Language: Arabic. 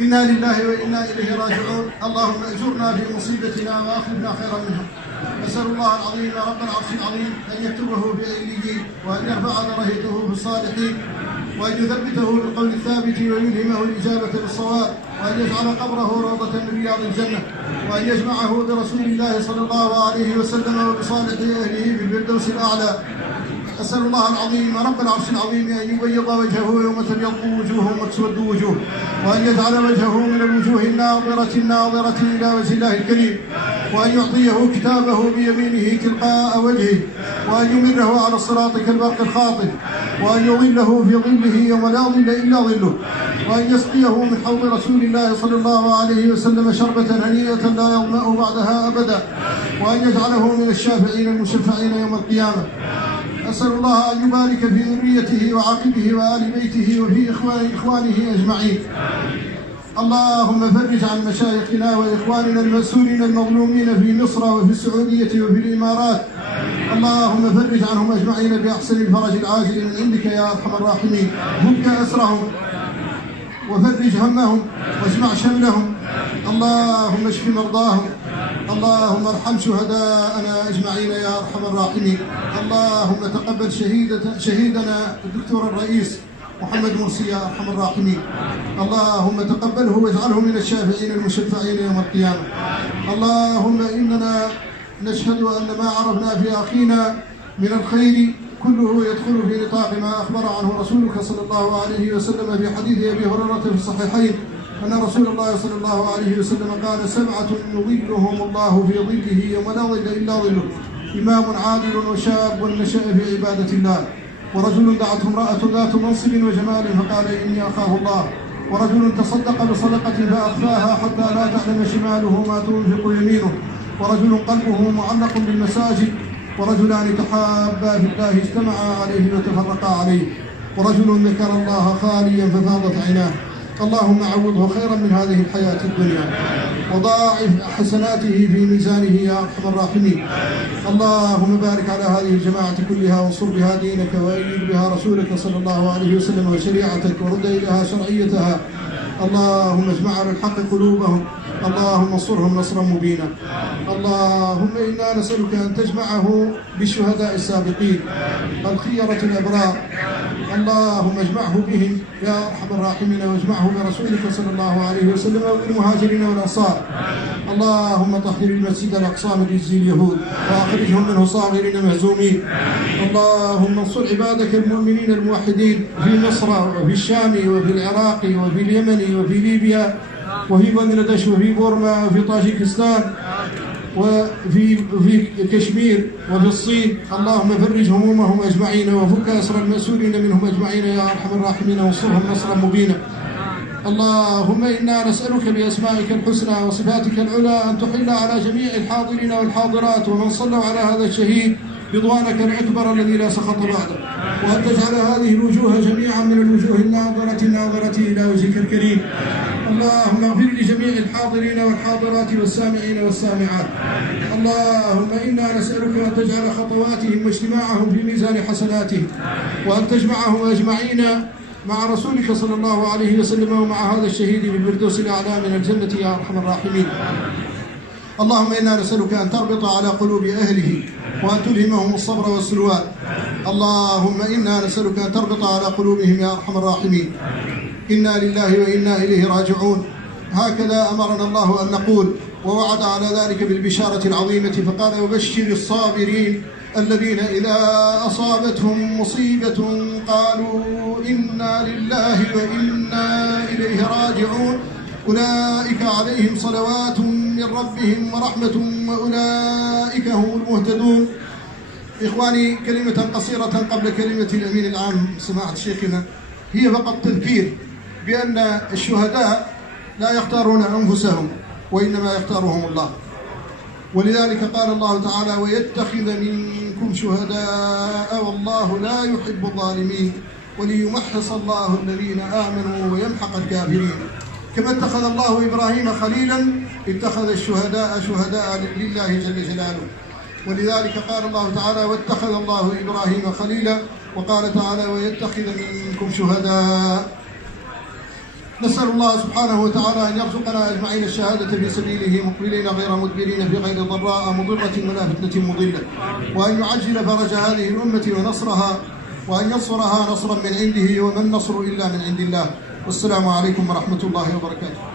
إنا لله وإنا إليه راجعون. اللهم أجرنا في مصيبتنا وأخلفنا خيرا منها. أسأل الله العظيم رب العرش العظيم أن يكتبه بعليين، وأن يرفع درجته في الصالحين، وأن يثبته بالقول الثابت، ويلهمه الإجابة بالصواب، وأن يجعل قبره روضة من رياض الجنة، وأن يجمعه برسول الله صلى الله عليه وسلم وبصالح أهله في الفردوس الأعلى. أسأل الله العظيم رب العرش العظيم أن يبيض وجهه يوم تبيض وجوه وتسود وجوه، وأن يجعل وجهه من الوجوه الناظرة إلى وجه الله الكريم، وأن يعطيه كتابه بيمينه تلقاء وجهه، وأن يمره على الصراط كالبرق الخاطف، وأن يظله في ظله يوم لا ظل إلا ظله، وأن يسقيه من حوض رسول الله صلى الله عليه وسلم شربة هنيئة لا يظمأ بعدها أبدا، وأن يجعله من الشافعين المشفعين يوم القيامة. أسأل الله أن يبارك في ذريته وعقبه وآل بيته وفي إخوانه أجمعين. اللهم فرج عن مشايخنا وإخواننا المسؤولين المظلومين في مصر وفي السعودية وفي الإمارات. اللهم فرج عنهم أجمعين بأحسن الفرج العاجل من عندك يا أرحم الراحمين. فك أسرهم وفرج همهم واجمع شملهم. اللهم اشف مرضاهم. اللهم ارحم شهداءنا أجمعين يا أرحم الراحمين. اللهم تقبل شهيدنا الدكتور الرئيس محمد مرسي يا أرحم الراحمين. اللهم تقبله واجعله من الشافعين المشفعين يوم القيامة. اللهم إننا نشهد أن ما عرفنا في أخينا من الخير كله يدخل في نطاق ما أخبر عنه رسولك صلى الله عليه وسلم في حديث أبي هريرة في الصحيحين أن رسول الله صلى الله عليه وسلم قال: 7 يظلهم الله في ظله يوم لا ظل إلا ظله: إمام عادل وشاب نشأ في عبادة الله، ورجل دعته امرأة ذات منصب وجمال فقال: إني أخاف الله، ورجل تصدق بصدقة فأخفاها حتى لا تعلم شماله ما تنفق يمينه، ورجل قلبه معلق بالمساجد، ورجلان تحابا في الله اجتمعا عليه وتفرقا عليه، ورجل ذكر الله خاليا ففاضت عيناه. اللهم عوضه خيرا من هذه الحياة الدنيا، وضاعف حسناته في ميزانه يا أرحم الراحمين. اللهم بارك على هذه الجماعة كلها، وانصر بها دينك، وأيد بها رسولك صلى الله عليه وسلم وشريعتك، ورد إليها شرعيتها. اللهم اجمع على الحق قلوبهم. اللهم انصرهم نصرا مبينا. اللهم إنا نسألك أن تجمعه بالشهداء السابقين الخيرة الأبرار. اللهم اجمعه بهم يا أرحم الراحمين، واجمعه برسولك صلى الله عليه وسلم وبالمهاجرين والأنصار. اللهم طهر المسجد الأقصى من رجز اليهود، وأخرجهم منه صاغرين مهزومين. اللهم انصر عبادك المؤمنين الموحدين في مصر وفي الشام وفي العراق وفي اليمن وفي ليبيا وفي بنغلاديش وفي بورما وفي طاجيكستان وفي كشمير وفي الصين. اللهم فرج همومهم أجمعين، وفك أسر المسؤولين منهم أجمعين يا أرحم الراحمين، وانصرهم نصرا مبينا. اللهم إنا نسألك بأسمائك الحسنى وصفاتك العلى أن تحل على جميع الحاضرين والحاضرات ومن صلوا على هذا الشهيد رضوانك الأكبر الذي لا سخط بعده، وأن تجعل هذه الوجوه جميعا من الوجوه الناظرة إلى وجهك الكريم. اللهم اغفر لجميع الحاضرين والحاضرات والسامعين والسامعات. اللهم إنا نسألك أن تجعل خطواتهم واجتماعهم في ميزان حسناتهم، وأن تجمعهم أجمعين مع رسولك صلى الله عليه وسلم ومع هذا الشهيد بالفردوس الأعلى من الجنة يا أرحم الراحمين. اللهم إنا نسألك أن تربط على قلوب أهله، وأن تلهمهم الصبر والسلوان. اللهم إنا نسألك أن تربط على قلوبهم يا أرحم الراحمين. إنا لله وإنا إليه راجعون. هكذا أمرنا الله أن نقول، ووعد على ذلك بالبشارة العظيمة فقال: وبشر الصابرين الذين إذا أصابتهم مصيبة قالوا إنا لله وإنا إليه راجعون أولئك عليهم صلوات من ربهم ورحمة وأولئك هم المهتدون. إخواني، كلمة قصيرة قبل كلمة الأمين العام سماحة شيخنا، هي فقط تذكير بأن الشهداء لا يختارون أنفسهم، وإنما يختارهم الله. ولذلك قال الله تعالى: ويتخذ منكم شهداء والله لا يحب الظالمين وليمحص الله الذين آمنوا ويمحق الكافرين. كما اتخذ الله إبراهيم خليلا اتخذ الشهداء شهداء لله جل جلاله. ولذلك قال الله تعالى: واتخذ الله إبراهيم خليلا، وقال تعالى: ويتخذ منكم شهداء. نسأل الله سبحانه وتعالى أن يرزقنا أجمعين الشهادة في سبيله مقبلين غير مدبرين في غير ضراء مضرة ولا فتنة مضلة، وأن يعجل فرج هذه الأمة ونصرها، وأن ينصرها نصرا من عنده، وما النصر إلا من عند الله. والسلام عليكم ورحمة الله وبركاته.